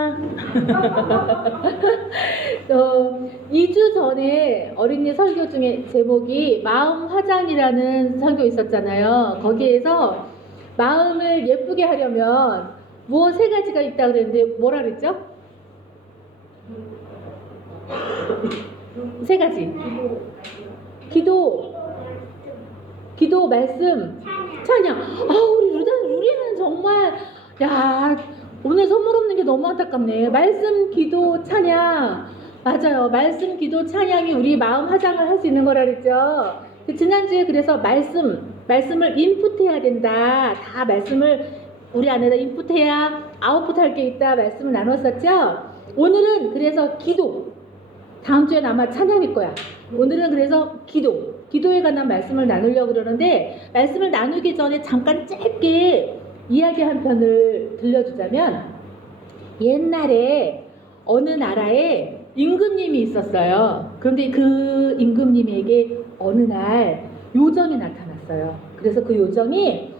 찬양아. 2주 전에 어린이 설교 중에 제목이 마음 화장이라는 설교 있었잖아요. 거기에서 마음을 예쁘게 하려면 무엇 세 가지가 있다고 그랬는데 뭐라 그랬죠? 세 가지. 기도, 말씀, 찬양. 우리는 정말, 야, 오늘 선물 없는 게 너무 안타깝네. 말씀, 기도, 찬양. 맞아요. 말씀, 기도, 찬양이 우리 마음 화장을 할 수 있는 거라 그랬죠. 지난주에 그래서 말씀을 인풋해야 된다. 다 말씀을 우리 안에다 인풋해야 아웃풋할 게 있다. 말씀을 나눴었죠. 오늘은 그래서 기도. 다음 주엔 아마 찬양일 거야. 오늘은 그래서 기도에 관한 말씀을 나누려고 그러는데, 말씀을 나누기 전에 잠깐 짧게 이야기 한 편을 들려주자면, 옛날에 어느 나라에 임금님이 있었어요. 그런데 그 임금님에게 어느 날 요정이 나타났어요. 그래서 그 요정이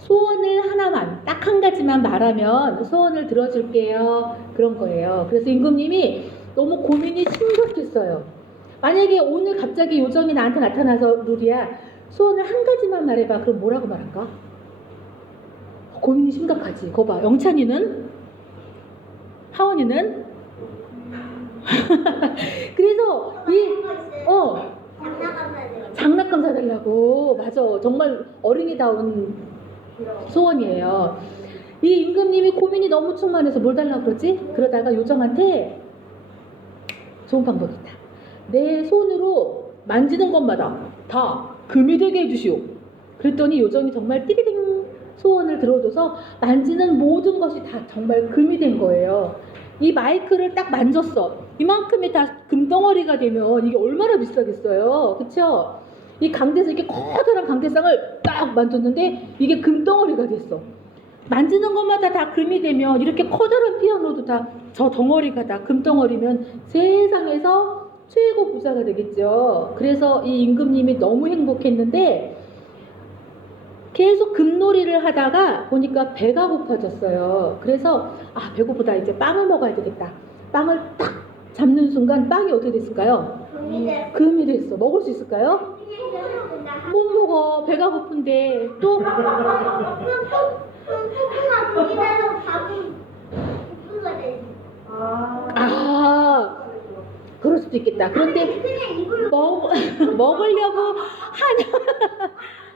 소원을 하나만, 딱 한 가지만 말하면 소원을 들어줄게요. 그런 거예요. 그래서 임금님이 너무 고민이 심각했어요. 만약에 오늘 갑자기 요정이 나한테 나타나서 루리야, 소원을 한 가지만 말해봐. 그럼 뭐라고 말할까? 고민이 심각하지. 거 봐. 영찬이는? 하원이는? 그래서 장난감 사달라고. 맞아. 정말 어린이다운 소원이에요. 이 임금님이 고민이 너무 충만해서 뭘 달라고 그러지? 그러다가 요정한테 좋은 방법이 있다. 내 손으로 만지는 것마다 다 금이 되게 해주시오. 그랬더니 요정이 정말 띠리링 소원을 들어줘서 만지는 모든 것이 다 정말 금이 된 거예요. 이 마이크를 딱 만졌어. 이만큼이 다 금덩어리가 되면 이게 얼마나 비싸겠어요. 그쵸? 이 강대상, 이렇게 커다란 강대상을 딱 만졌는데 이게 금덩어리가 됐어. 만지는 것마다 다 금이 되면 이렇게 커다란 피아노도 다 저 덩어리가 다 금덩어리면 세상에서 최고 부자가 되겠죠. 그래서 이 임금님이 너무 행복했는데 계속 금놀이를 하다가 보니까 배가 고파졌어요. 그래서 배고프다. 이제 빵을 먹어야 되겠다. 빵을 딱 잡는 순간 빵이 어떻게 됐을까요? 금이 됐어. 먹을 수 있을까요? 못 먹어. 배가 고픈데 또 그럴 수도 있겠다. 그런데 먹으려고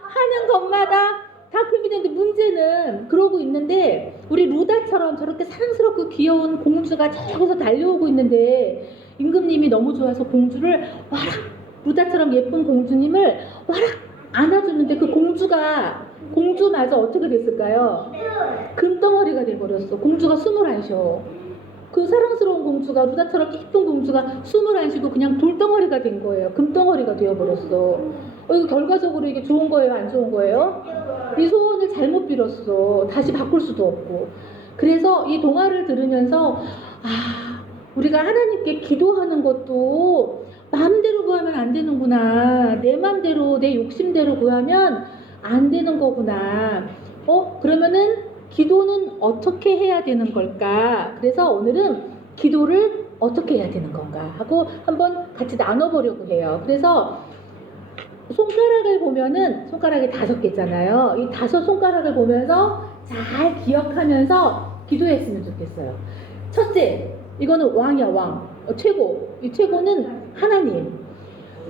하는 것마다 다 금이 되는데, 문제는 그러고 있는데 우리 루다처럼 저렇게 사랑스럽고 귀여운 공주가 저기서 달려오고 있는데 임금님이 너무 좋아서 공주를 와락, 루다처럼 예쁜 공주님을 와락 안아주는데 그 공주마저 어떻게 됐을까요? 금덩어리가 돼버렸어. 공주가 숨을 안 쉬어. 그 사랑스러운 공주가, 루다처럼 예쁜 공주가 숨을 안 쉬고 그냥 돌덩어리가 된 거예요. 금덩어리가 되어버렸어. 이거 결과적으로 이게 좋은 거예요? 안 좋은 거예요? 이 소원을 잘못 빌었어. 다시 바꿀 수도 없고. 그래서 이 동화를 들으면서 우리가 하나님께 기도하는 것도 마음대로 구하면 안 되는구나. 내 마음대로, 내 욕심대로 구하면 안 되는 거구나. 그러면은 기도는 어떻게 해야 되는 걸까? 그래서 오늘은 기도를 어떻게 해야 되는 건가 하고 한번 같이 나눠보려고 해요. 그래서 손가락을 보면은 손가락이 5개잖아요. 이 5 손가락을 보면서 잘 기억하면서 기도했으면 좋겠어요. 첫째, 이거는 왕이야, 왕. 최고. 이 최고는 하나님.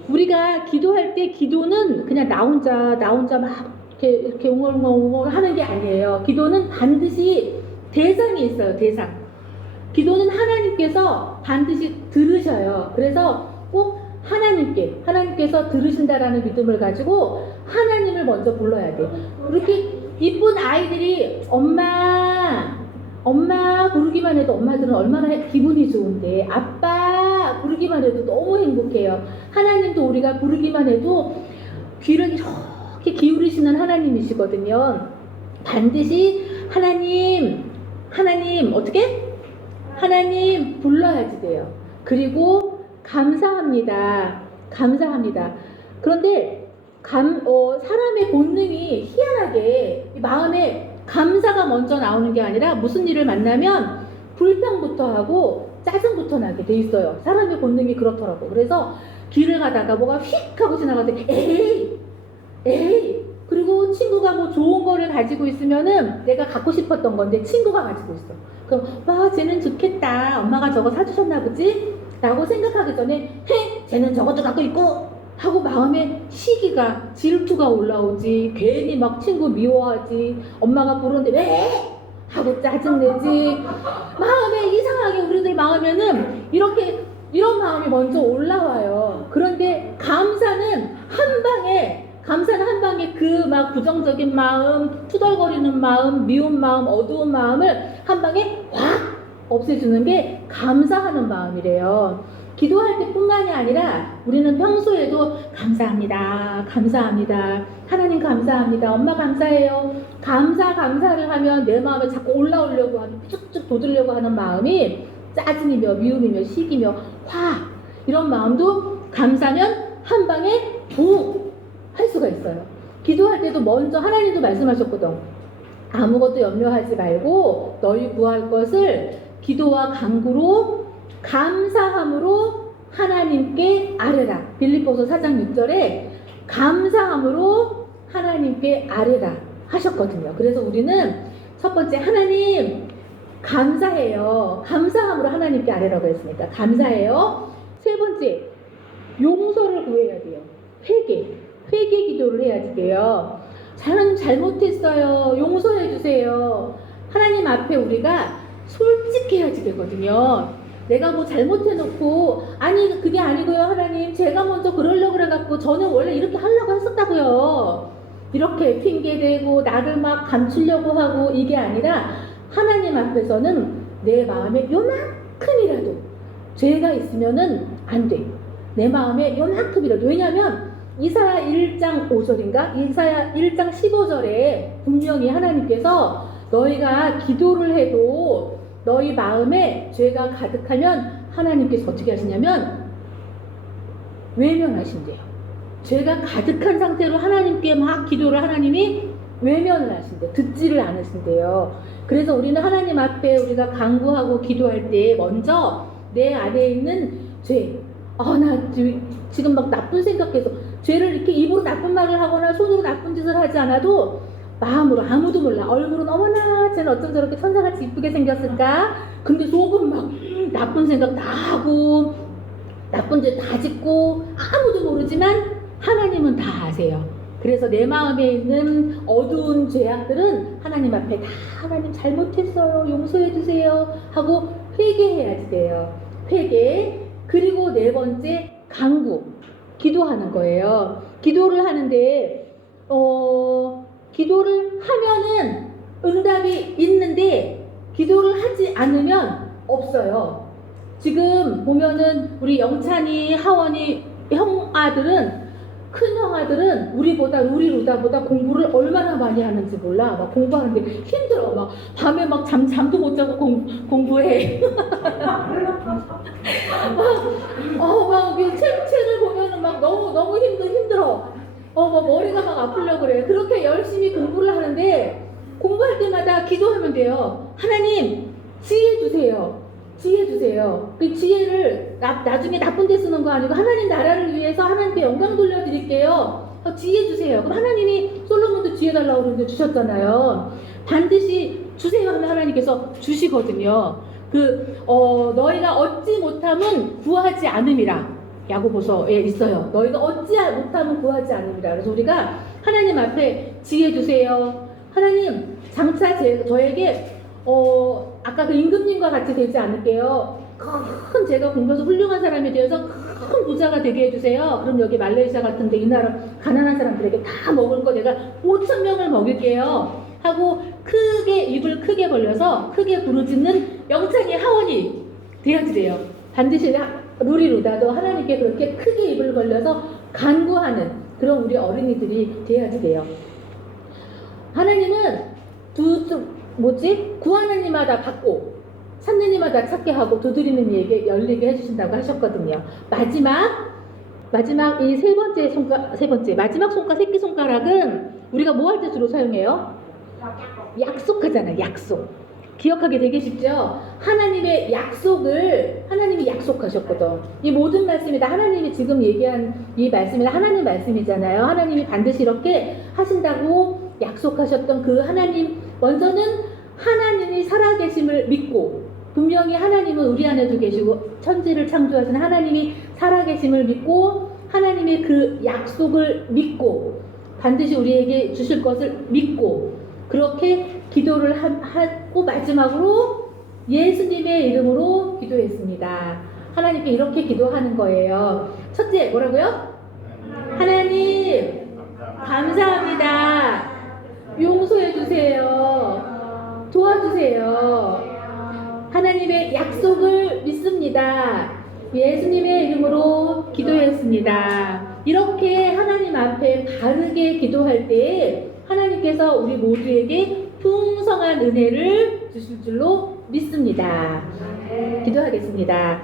우리가 기도할 때 기도는 그냥 나 혼자 막 이렇게 웅얼웅얼 하는 게 아니에요. 기도는 반드시 대상이 있어요. 대상. 기도는 하나님께서 반드시 들으셔요. 그래서 꼭 하나님께서 들으신다라는 믿음을 가지고 하나님을 먼저 불러야 돼. 이렇게 이쁜 아이들이 엄마 부르기만 해도 엄마들은 얼마나 기분이 좋은데, 아빠 부르기만 해도 너무 행복해요. 하나님도 우리가 부르기만 해도 귀를 이렇게 기울이시는 하나님이시거든요. 반드시 하나님 어떻게? 하나님 불러야지 돼요. 그리고 감사합니다. 그런데 사람의 본능이 희한하게 마음에 감사가 먼저 나오는 게 아니라 무슨 일을 만나면 불평부터 하고 짜증부터 나게 돼 있어요. 사람의 본능이 그렇더라고. 그래서 길을 가다가 뭐가 휙 하고 지나가더니 에이 그리고 친구가 뭐 좋은 거를 가지고 있으면은 내가 갖고 싶었던 건데 친구가 가지고 있어. 그럼 와 쟤는 좋겠다. 엄마가 저거 사주셨나 보지? 라고 생각하기 전에 쟤는 저것도 갖고 있고 하고 마음에 시기가 질투가 올라오지. 괜히 막 친구 미워하지. 엄마가 부르는데 왜? 하고 짜증내지. 마음에 이상하게 우리들 마음에는 이런 마음이 먼저 올라와요. 그런데 감사는 한 방에 그 막 부정적인 마음, 투덜거리는 마음, 미운 마음, 어두운 마음을 한 방에 확 없애주는 게 감사하는 마음이래요. 기도할 때뿐만이 아니라 우리는 평소에도 감사합니다. 하나님 감사합니다. 엄마 감사해요. 감사를 하면 내 마음에 자꾸 올라오려고 하는, 쭉쭉 돋으려고 하는 마음이 짜증이며 미움이며 시기며 화 이런 마음도 감사면 한 방에 푹 할 수가 있어요. 기도할 때도 먼저 하나님도 말씀하셨거든. 아무것도 염려하지 말고 너희 구할 것을 기도와 간구로 감사함으로 하나님께 아뢰라. 빌립보서 4장 6절에 감사함으로 하나님께 아뢰라 하셨거든요. 그래서 우리는 첫 번째 하나님 감사해요. 감사함으로 하나님께 아뢰라고 했으니까 감사해요. 세 번째 용서를 구해야 돼요. 회개 기도를 해야지 돼요. 하나님 잘못했어요. 용서해 주세요. 하나님 앞에 우리가 솔직해야지 되거든요. 내가 뭐 잘못해놓고 아니 그게 아니고요 하나님 제가 먼저 그러려고 그래갖고 저는 원래 이렇게 하려고 했었다고요. 이렇게 핑계대고 나를 막 감추려고 하고 이게 아니라 하나님 앞에서는 내 마음에 요만큼이라도 죄가 있으면은 안 돼. 내 마음에 요만큼이라도. 왜냐면 이사야 1장 5절인가? 이사야 1장 15절에 분명히 하나님께서 너희가 기도를 해도 너희 마음에 죄가 가득하면 하나님께서 어떻게 하시냐면 외면하신대요. 죄가 가득한 상태로 하나님께 막 기도를 하나님이 외면을 하신대요. 듣지를 않으신대요. 그래서 우리는 하나님 앞에 우리가 간구하고 기도할 때 먼저 내 안에 있는 죄, 나 지금 막 나쁜 생각해서 죄를 이렇게 입으로 나쁜 말을 하거나 손으로 나쁜 짓을 하지 않아도 마음으로 아무도 몰라. 얼굴은 어머나 쟤는 어쩜 저렇게 천사같이 이쁘게 생겼을까? 근데 속은 막 나쁜 생각 다 하고 나쁜 짓 다 짓고 아무도 모르지만 하나님은 다 아세요. 그래서 내 마음에 있는 어두운 죄악들은 하나님 앞에 다 하나님 잘못했어요. 용서해 주세요. 하고 회개해야지 돼요. 회개. 그리고 네 번째 간구. 기도하는 거예요. 기도를 하는데 기도를 하면은 응답이 있는데 기도를 하지 않으면 없어요. 지금 보면은 우리 영찬이, 하원이 형아들은 큰 형아들은 우리 루다보다 공부를 얼마나 많이 하는지 몰라. 막 공부하는데 힘들어. 막 밤에 막 잠도 못 자고 공부해. 막 책을 보면은 막 너무 힘들어. 막 머리가 막 아프려고 그래. 그렇게 열심히 공부를 하는데 공부할 때마다 기도하면 돼요. 하나님 지혜 주세요. 그 지혜를 나중에 나쁜 데 쓰는 거 아니고 하나님 나라를 위해서 하나님께 영광 돌려드릴게요. 지혜 주세요. 그럼 하나님이 솔로몬도 지혜 달라고 그러는데 주셨잖아요. 반드시 주세요 하면 하나님께서 주시거든요. 너희가 얻지 못하면 구하지 않음이라. 야고보서에 있어요. 너희가 얻지 못하면 구하지 않음이라. 그래서 우리가 하나님 앞에 지혜 주세요. 하나님 장차 저에게 아까 그 임금님과 같이 되지 않을게요. 제가 공부해서 훌륭한 사람이 되어서 큰 부자가 되게 해주세요. 그럼 여기 말레이시아 같은데 이 나라 가난한 사람들에게 다 먹을 거 내가 5,000명을 먹일게요. 하고 입을 크게 벌려서 크게 부르짖는 영찬이 하원이 되어야 돼요. 반드시 루다도 하나님께 그렇게 크게 입을 벌려서 간구하는 그런 우리 어린이들이 되어야 돼요. 하나님은 구하는 이마다 받고 찾는 이마다 찾게 하고 두드리는 이에게 열리게 해주신다고 하셨거든요. 마지막 이 마지막 손가락 새끼손가락은 우리가 뭐 할 때 주로 사용해요? 약속하잖아요. 약속. 기억하게 되게 쉽죠? 하나님의 약속을 하나님이 약속하셨거든. 이 모든 말씀이 다 하나님이 지금 얘기한 이 말씀이 다 하나님 말씀이잖아요. 하나님이 반드시 이렇게 하신다고 약속하셨던 그 하나님, 먼저는 하나님이 살아계심을 믿고, 분명히 하나님은 우리 안에도 계시고 천지를 창조하신 하나님이 살아계심을 믿고, 하나님의 그 약속을 믿고, 반드시 우리에게 주실 것을 믿고, 그렇게 기도를 하고 마지막으로 예수님의 이름으로 기도했습니다. 하나님께 이렇게 기도하는 거예요. 첫째 뭐라고요? 하나님 감사합니다. 용서해 주세요. 도와주세요. 하나님의 약속을 믿습니다. 예수님의 이름으로 기도했습니다. 이렇게 하나님 앞에 바르게 기도할 때 하나님께서 우리 모두에게 풍성한 은혜를 주실 줄로 믿습니다. 기도하겠습니다.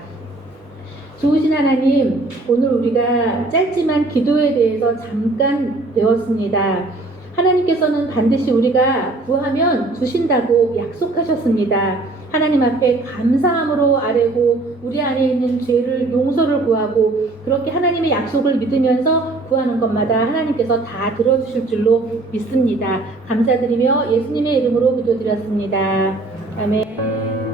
좋으신 하나님, 오늘 우리가 짧지만 기도에 대해서 잠깐 배웠습니다. 하나님께서는 반드시 우리가 구하면 주신다고 약속하셨습니다. 하나님 앞에 감사함으로 아뢰고 우리 안에 있는 죄를 용서를 구하고 그렇게 하나님의 약속을 믿으면서 구하는 것마다 하나님께서 다 들어주실 줄로 믿습니다. 감사드리며 예수님의 이름으로 기도드렸습니다. 아멘.